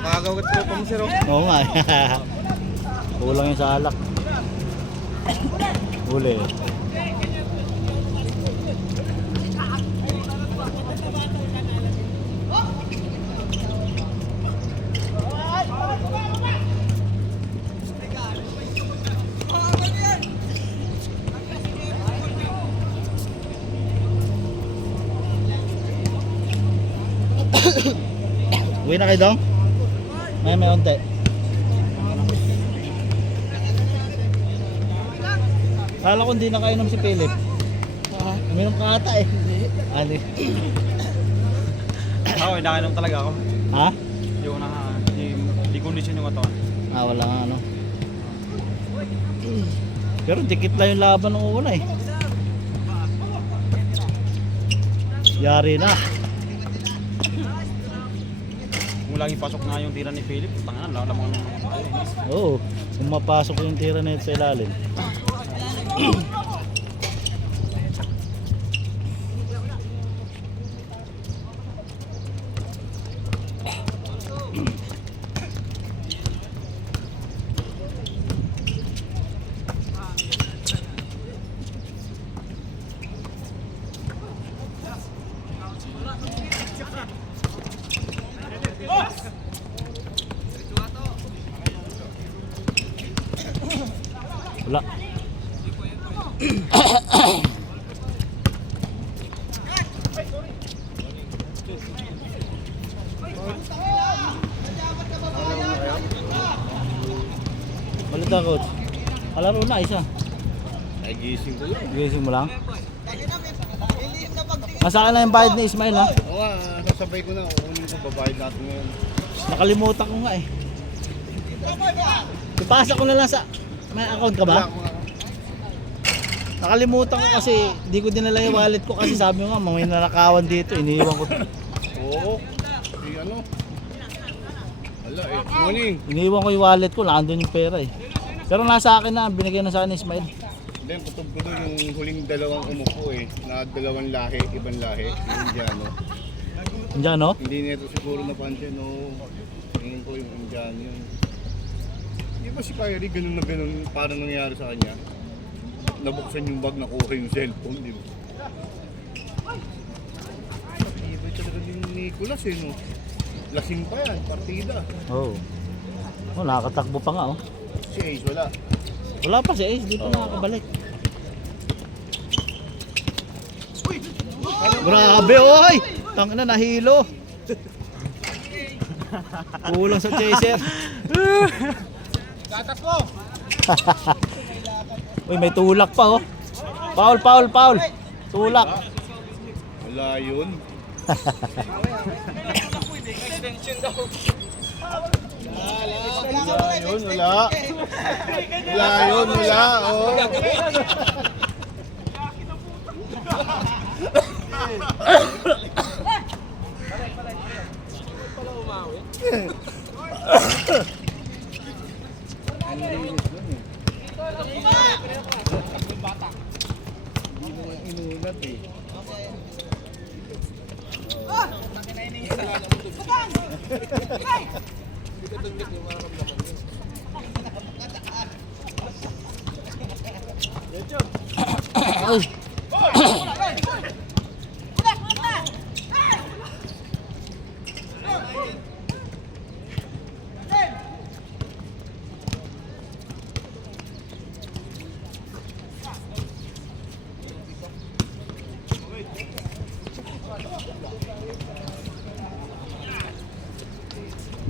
Nakakagawat ko pa mo sir. Oo nga. Kulang yung sa alak. Huli. Uwi na kayo dong? May unti. Kala ko hindi nakainom si Philip. Uminom ka ata eh. Ano? Ako, nakainom talaga ako. Ha? Hindi kondisyon yung katawan. Wala nga ano. Pero dikit lang yung laban ng una eh. Yari na. Kung lagi pasok nga yung tira ni Philip, tangan na, lamang ng mga tayo. Oo. Kung mapasok yung tira na ito sa ilalim. Wala. Balita coach. Kalaro na isa. Ay, gising ko lang. Gising mo lang. Masaka na yung bayad ni Ismail ha. Oo sasabay ko na. Kunin ko babayad natin ngayon. Nakalimutan ko nga eh. Ipasa ko na lang sa... May account ka ba? Nakalimutan ko kasi di ko dinala yung wallet ko kasi sabi mo nga may nanakawan dito, iniiwan ko. Oo. Ano? Wala eh. Morning. Iniiwan ko yung wallet ko, nandun yung pera eh. Pero nasa akin na, binigay na sa akin ni Ismail. Hindi, kutob ko doon yung huling dalawang umupo eh. Na dalawang lahi, ibang lahi. Yung Indiano. Indiano? Hindi nito siguro napansin, no. Tingin ko yung Indiano yun. Di ba si Kyrie ganun na ganun parang nangyari sa kanya? Nabuksan yung bag, nakuha yung cellphone, di ba? Iba talaga din Nicolas eh, no? Lasing pa yan, partida. Oo. Oh, nakakatakbo pa nga oh. Si Ace, wala. Wala pa si Ace, di pa nakakabalik. Grabe oy! Tangina nahilo. Kulang sa chaser. Gatas mo! Uy, may tulak pa oh. Foul. Tulak. Wala yun. Wala yun, oh. Inulat eh.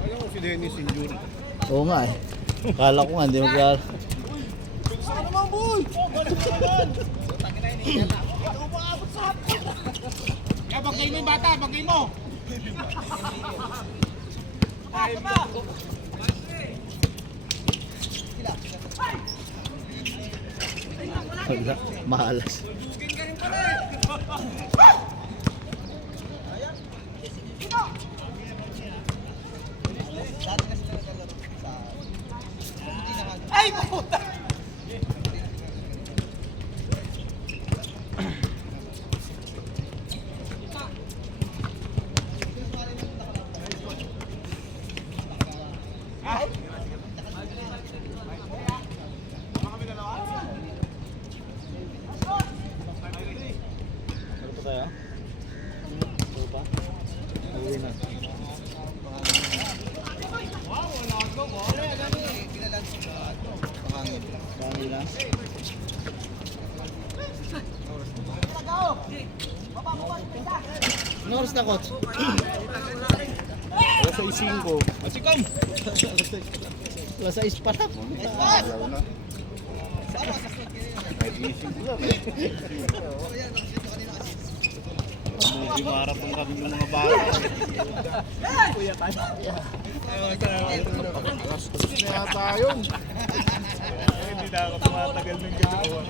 Alam ko si Dennis injured. Oo nga eh. Kala ko nga hindi mag-aaral. Saan naman, boy? Kaya bagay mo yung bata, bagay mo! Wala, mahalas. Ay, puta! Ano pa tayo? Ano pa? Uwi na. Pangin na. Ano oras na, coach? Wala sa ising ko. Masikam! Wala sa ispa na. Ayaw na. Kahit ising ko lang eh. Hindi maharapang kami ng mga bata eh. Gastos na yata yun. Hindi na ako tumatagal ng gano'n.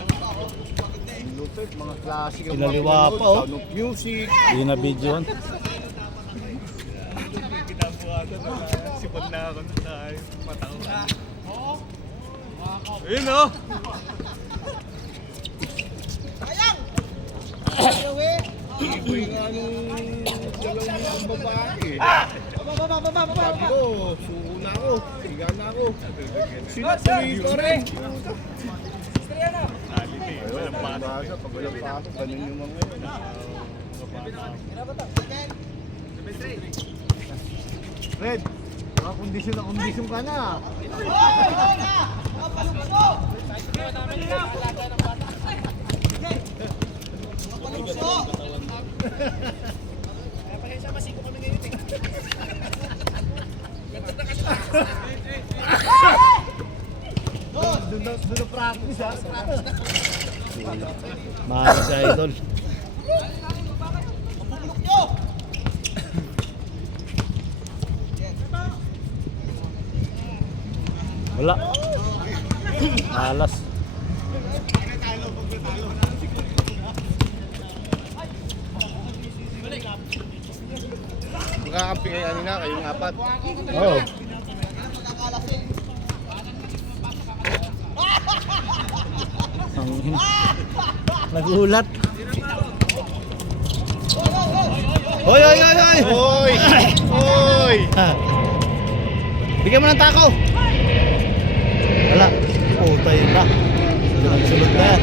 Ang lupit, mga classic ang Kinaliwa mga pa, oh. Sound of Music. Hindi na videoan. Kinabuhasan na sipag na ako na tayo. Mataon. Ayun o! Iboy nga nung dalawang babae eh. Sabi ko, suko na ako, higa na ako. Sinutuloy ko rin. Ayun, walang pasok, pag walang pasok, ganun yung mga yun. Red, mga kondisyon ka na. Doon na practice ha. Mahal si Idol. Wala. Alas. Magkakampi kayo kanina, kayong apat. Oh. Ang nagulat. Hoy, hoy, hoy, hoy. Hoy! Hoy! Ah. Bigyan mo ng tako. Wala. Puta yun na. Sulod na yan.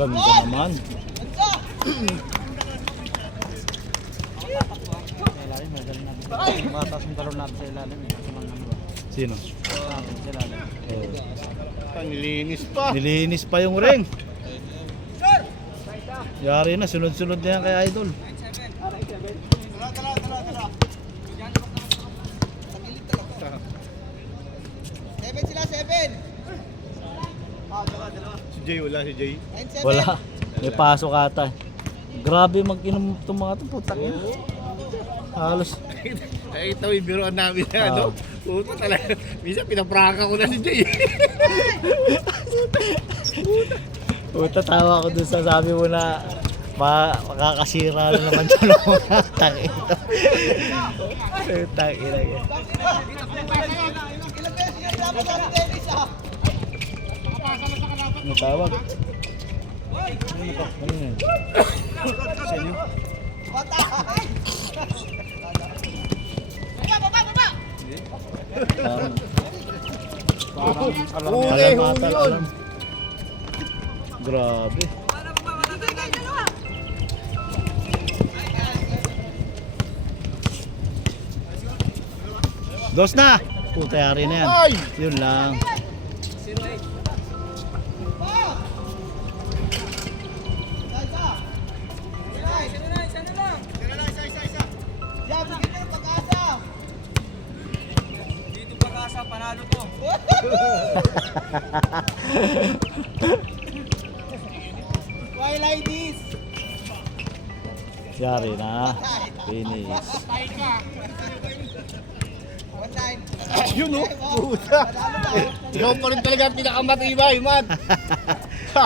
Ganda naman. Batas yung talon natin sa ilalim eh. Kasi mga ano ba? Sino? Natin sa ilalim. Nilinis pa. Nilinis pa yung ring. Yari na, sunod-sunod na yan kay Idol. Si Jay, wala si Jay. Wala. May pasok ata. Grabe mag-inom itong mga ito. Putang ina. Halos. Ay, ito yung biroan namin na ano. Puto talaga. Minsan pinapraka ko na si Jay. Puta, tawa ko dun sa sabi mo na makakasira na naman siya ng mga tangin ito. Tangin na yan. Ano tawag? Ano yan? Sa inyo? Huli, huli yun. Grabe. Dos na! Puta, yari na yan. Ay! Yun lang. Panalo to. Why like this? Yari na. Finish. Yun o, puta. Ikaw pa rin talaga ang pinakamatibay, man. Ha,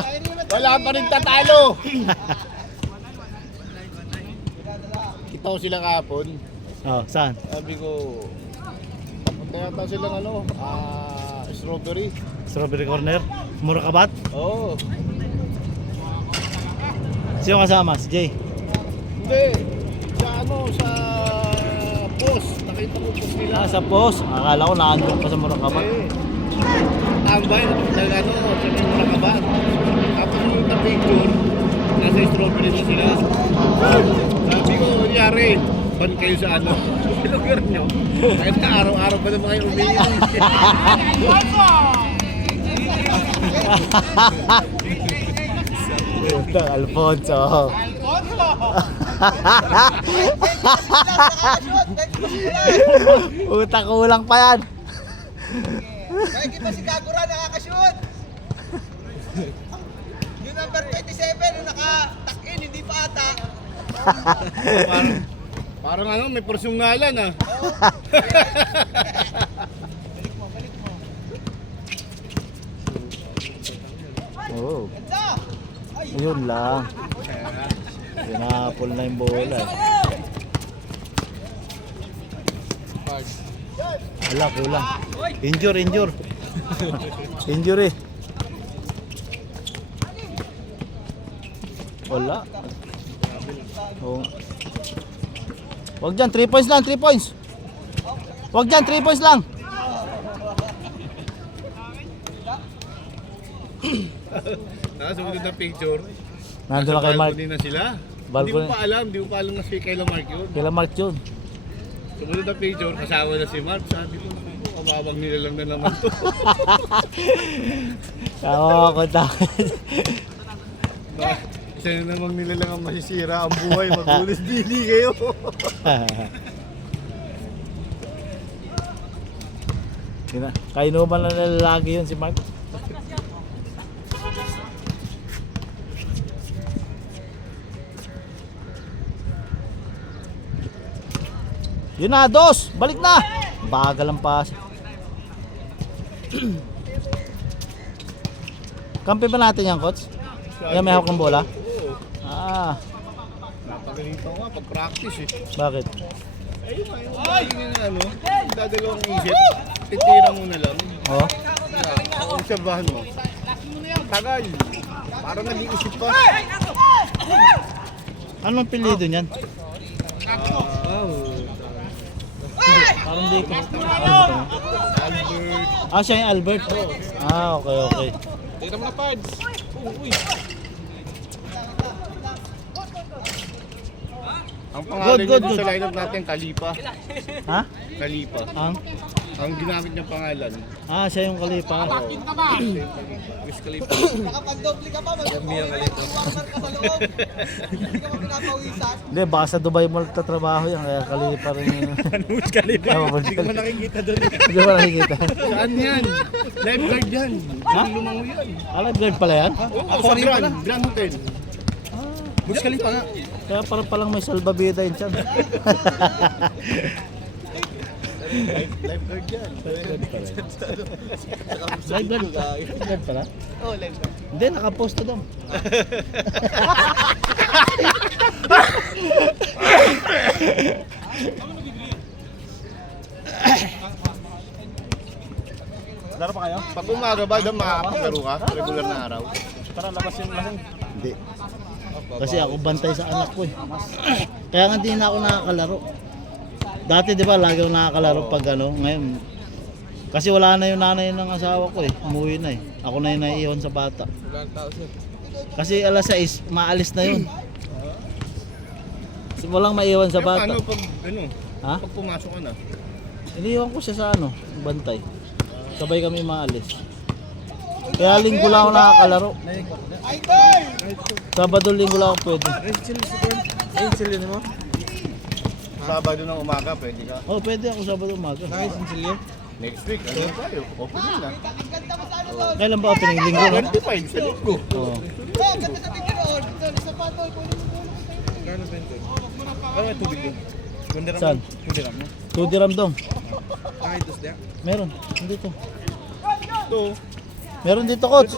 wala pa rin tatalo. Kita ko sila kahapon. Oh, saan? Sabi ko, papunta yata silang strawberry. Strawberry Corner? Murakabat? Oo. Sino kasama? Si Jay? Hindi. Sa sa post. Nakita ko post nila. Ah, sa post. Akala ko naandun pa sa Murakabat. Tambay, talaga sa may Murakabat. Tapos yung na-picture, nasa strawberry na sila. Sabi ko, nangyari, ban kayo sa lugar nyo. Kahit na araw-araw pa naman kayo umiinom. Alfonso. Utak kulang pa yan. Kaya kita si Kagura nakakashoot. Yung number 27 yung naka-tuck-in, hindi pa ata. Parang may personalan ah. Oh. Yun lang. Pinapol na yung bola. Wala, kulang. Injure. Injury. Wala. Oh. Wag dyan, 3 points lang, 3 points. Wag dyan, 3 points lang. Sumunod na picture. Nandun na kay Mark. Balcony na sila. Balcony. Hindi mo pa alam na si Kayla Mark yun. Kila Mark yun. Sumunod na picture, kasama na si Mark. Sabi ko, kababang nila lang na naman to. Tawa ko takot. Isa na namang nila lang ang masisira ang buhay. Magulis dili kayo. Kainuman na nalalagi yun si Mark. Yun na, dos! Balik na! Bagal ang pass. Kampi ba natin yan, coach? Yan, may hawak ng bola? Ah, Napagalito nga pag-practice eh. bakit? Ayun yung dadalawang isip. Titira mo na lang. Oh, Obserbahan mo. Tagal. Parang nag-iisip pa. anong pilido niyan? Parang di ko. Albert. Ah, siya yung Albert. Ah, okay. Tira mo na, Pards. Ang pangalan Good. niya sa lineup natin, Kalipa. Ha? Kalipa. Ang ginamit niyang pangalan. Ah, siya yung Kalipa. Wiz Kalipa. Nakapag-doble ka pa, mag-warmer ka sa loob. Hindi ka pa pinapawisan. Hindi, baka sa Dubai mo nagtatrabaho yan. Kaya Kalipa rin yun. Wiz Kalipa. Hindi Hindi ko nakikita doon. Hindi mo nakikita. Saan yan? Lifeguard yan. Ha? Lumango yan. Alam, guard pala yan? Oo, sa Grand Hotel. Wiz Kalipa nga. Kaya para palang may salbabida yun siya. Lifeguard yan. Lifeguard pala? Oo, lifeguard. Hindi, nakapost na daw. Laro pa kayo? Pag umaga ba, doon makakapaglaro ka? Regular na araw? Para labas yung lasing. Hindi. Kasi ako bantay sa anak ko eh. Kaya nga hindi na ako nakakalaro. Dati di ba lagi ako nakakalaro pag ano, ngayon. Kasi wala na yung nanay ng asawa ko eh. Umuwi na eh. Ako na yung naiiwan sa bata. Kasi alas 6, maalis na yun. So, walang maiwan sa bata. Paano pag, Ha? pag pumasok ka na? Iniwan ko siya sa ano, bantay. Sabay kami maalis. Kaya linggo lang ako nakakalaro. Sabado linggo lang ako pwede. Sabado ng umaga, pwede ka. Oh, pwede ako Sabado umaga. Next week, ano tayo? Open na. Kailan ba opening? Linggo lang? 25 sa linggo. Oo. Oh, ganda sa picture roon. Ito, isa pa to. Kunin mo muna. Magkano ba yun? Ano may tubig doon? Kundiram Saan? mo? Kundiram mo? 2 dirham dong. Ay, dos diya. Meron. Dito. Ito. Meron dito, coach.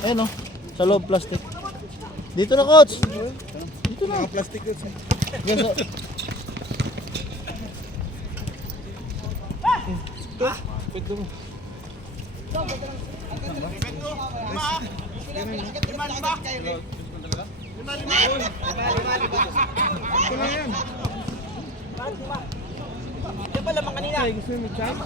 Ayun, oh. Sa loob, plastic. Dito na, coach. Dito na. Naka-plastic yun. Diyan sa... Pwede mo. Ito na yan. Yan pala mga kanina. Ay, gusto mo may chance?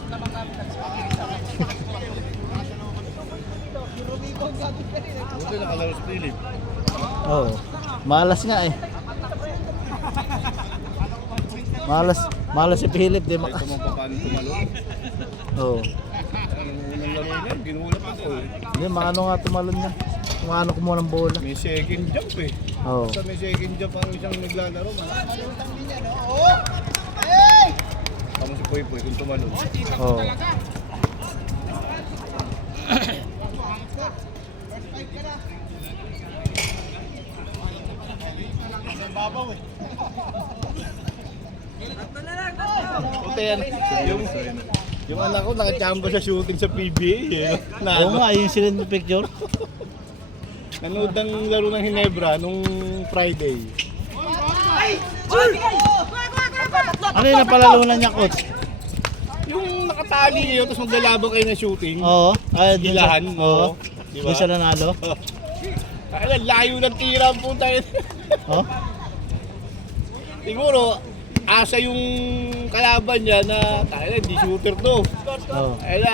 Buti nakalaro sa Philip. Oo. Malas nga eh. Malas si Philip, di Kahit maka... naman pa paano tumalon. Oo. Ang unang laro niya, ginulat ako eh. Hindi, maano nga tumalon niya. Maano kumuha ng bola. May second jump eh. Oo. Basta may second jump ang isang naglalaro. Tama si Poy Poy kung tumalon. Oo. Puti yan. Yung anak ko nakachamba sa shooting sa PBA eh. Oo nga, yung sinend mo picture. Nanood ng laro ng Hinebra nung Friday. Ano yung napalalunan niya, coach? Yung nakatali kayo tapos maglalabang kayo ng shooting. Oo. Ay, dun Gilahan, siya- Oo. Di ba? Doon siya nanalo. Ay, layo ng tira ang punta yun. Oo. Siguro, asa yung kalaban niya na tayo hindi shooter to. Oo. Ay na,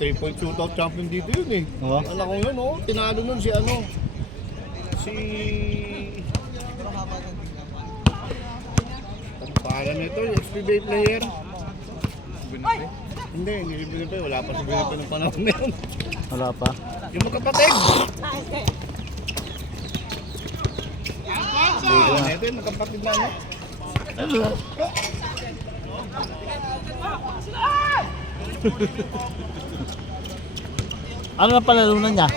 3-point shootout champion dito yun eh. Oo. Anak ko yun, oh, tinalo nun si ano, si... Ang pangalan nito, yung XPBA player. Hindi si Binipay, wala pa si Binipay ng panahon na yun. Wala pa. Yung magkapatid. Bulo na ito, yung magkapatid na ano. Ano na palalunan niya?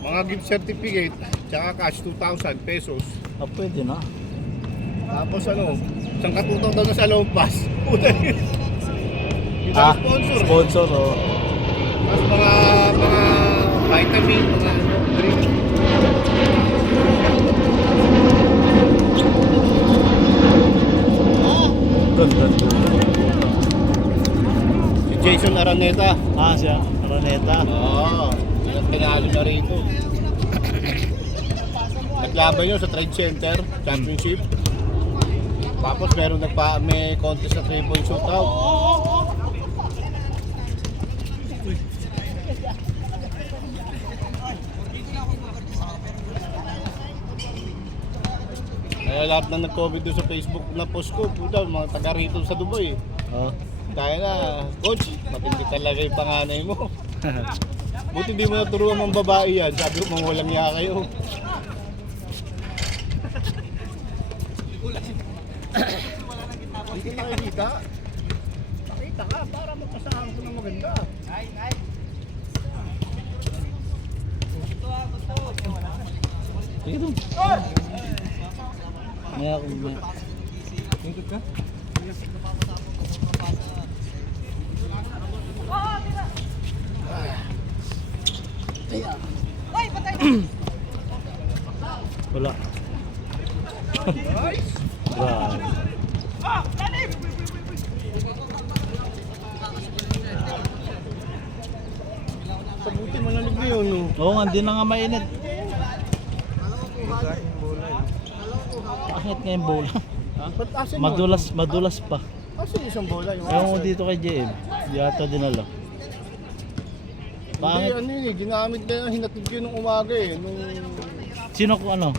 Mga gift certificate, tsaka cash 2,000 pesos. Ah, pwede na. Tapos ano, isang katutaw daw na sa Lompas. Puta yun. Yung Ah, sponsor. sponsor, oo. Tapos mga vitamin, mga ano, drink. Ganda. Si Jason Araneta. Ah, siya. Araneta. Oo, yung pinalo na rito. Naglaban yun sa Trade Center Championship. Tapos meron may contest na 3-point shootout. Kaya lahat na nag-comment doon sa Facebook na post ko, puta, mga taga rito sa Dubai. Oo. Kaya na, coach, matindi talaga yung panganay mo. Buti di mo naturuan ng babae yan, sabi ko mga walang niya kayo. Hindi ka nakikita. Nakita ka para magkasama ko ng maganda. Sige doon. Maya kung may... Tingkot ka? Wala. Grabe. Sa buti malamig na yun, no? Oo nga, hindi na nga mainit. Pangit nga yung bola. Ba't asin yun? Madulas pa. Asin isang bola yung Ewan ko dito kay JM. Di ata dinala. Hindi, Pangit. ano yun eh, ginamit na yung hinatid ko nung umaga eh. Nung Sino ko ano?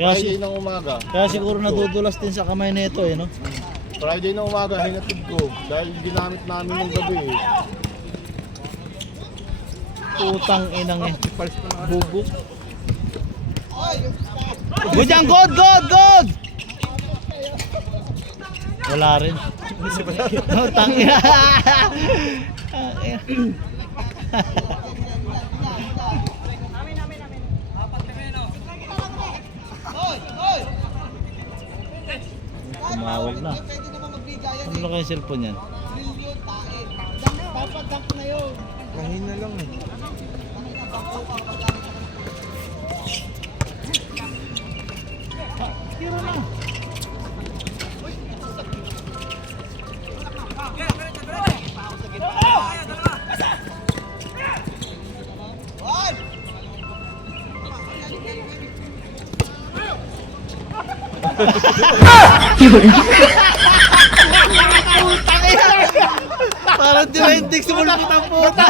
Kaya, Friday ng umaga. kaya siguro nadudulas din sa kamay nito eh, no? Friday ng umaga, hinatid ko. Dahil ginamit namin ng gabi eh. Utang inang eh. Bubuk. Bujang, god, god, god! Wala rin. Utang ina. tumawag na. Pwede naman magbigayan Ano na kayo cellphone yan? Drill yun, tae. Papadunk na yun. Mahina lang eh. Tira na. One! Parang dimentik sa mulpot ang puta.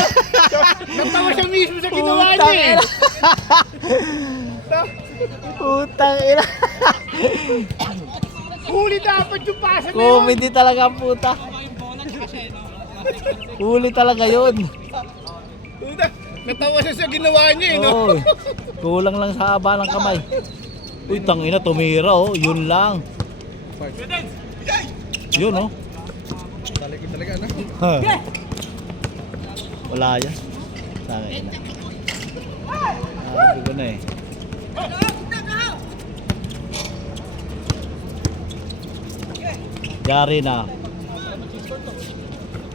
Natawa siya mismo sa ginawa niya eh. Putang ina. Huli dapat yung pasa na yun. Comedy talaga ang puta. Huli talaga yun. Natawa siya sa ginawa niya eh, no? Oo. Kulang lang sa haba ng kamay. Uy, tangina, tumira oh. Yun lang. Yun oh. Talikod talaga ano? Ha. Wala yan. Tangina. Sabi ko na eh. Yari na.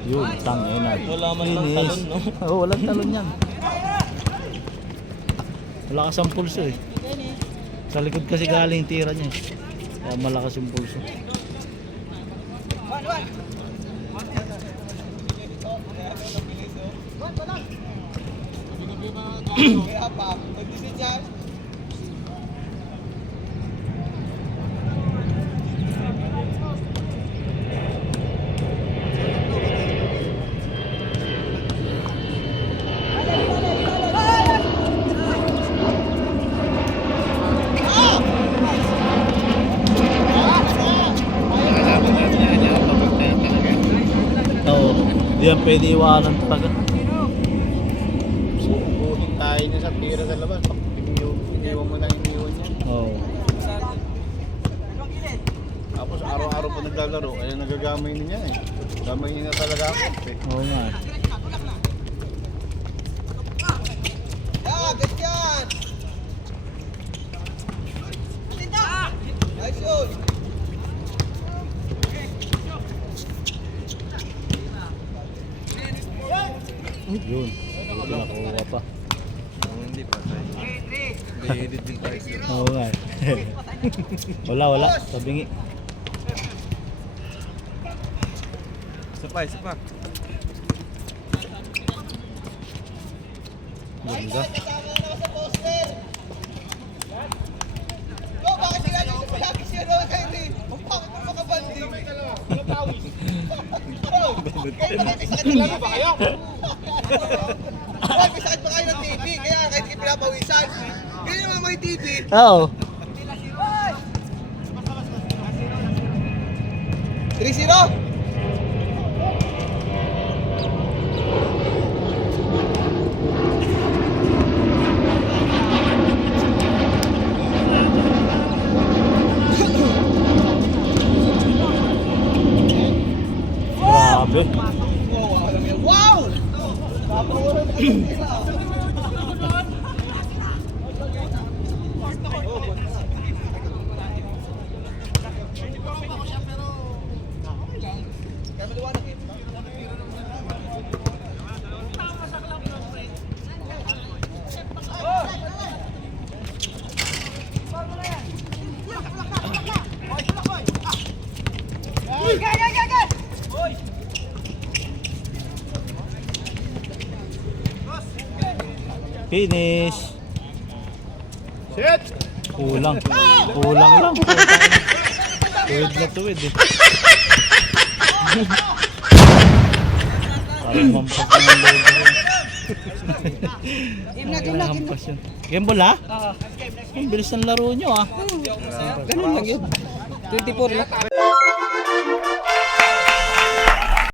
Yun, tangina. Wala man lang talon, no? Oo, walang talon yan. Wala kasang pulso eh. Sa likod kasi galing yung tira niya eh. Kaya malakas yung pulso. Kaya pa, mag-visit yan. Oo, di yan pwede iwanan talaga. Buhin tayo niya sa tira sa labas. Iniwan mo na iniwan niya. Oo. Tapos araw-araw pa naglalaro, kaya nagagamay niya eh. Gamay niya talaga ako eh. Oo nga eh. Yeah, good yan! Nice yun! Yun. Nakuha pa. Hindi pa tayo. May-edit din tayo. Oo nga eh. Wala. Tabingi. Isa pa, isa pa. Ganda. Kasama na naman sa poster! Yo, bakit sila dito palagi siya naman kayo din? Ang bakit mo makabandi? Bro, kayo ba may sakit na ba kayo? May sakit ba kayo ng TV? Kaya kahit kayo pinapawisan. Ganyan naman may TV. Oo. 3-0! Grabe. Wow! Papawalan na nila. Kaya maliwanag eh. Finish. Shit! Kulang lang. Tuwid na tuwid eh. Parang mampas na ng load na yun. Hampas yun. Game ball ha? Ang bilis ng laro nyo ah. Ganun lang yun. 24 lang.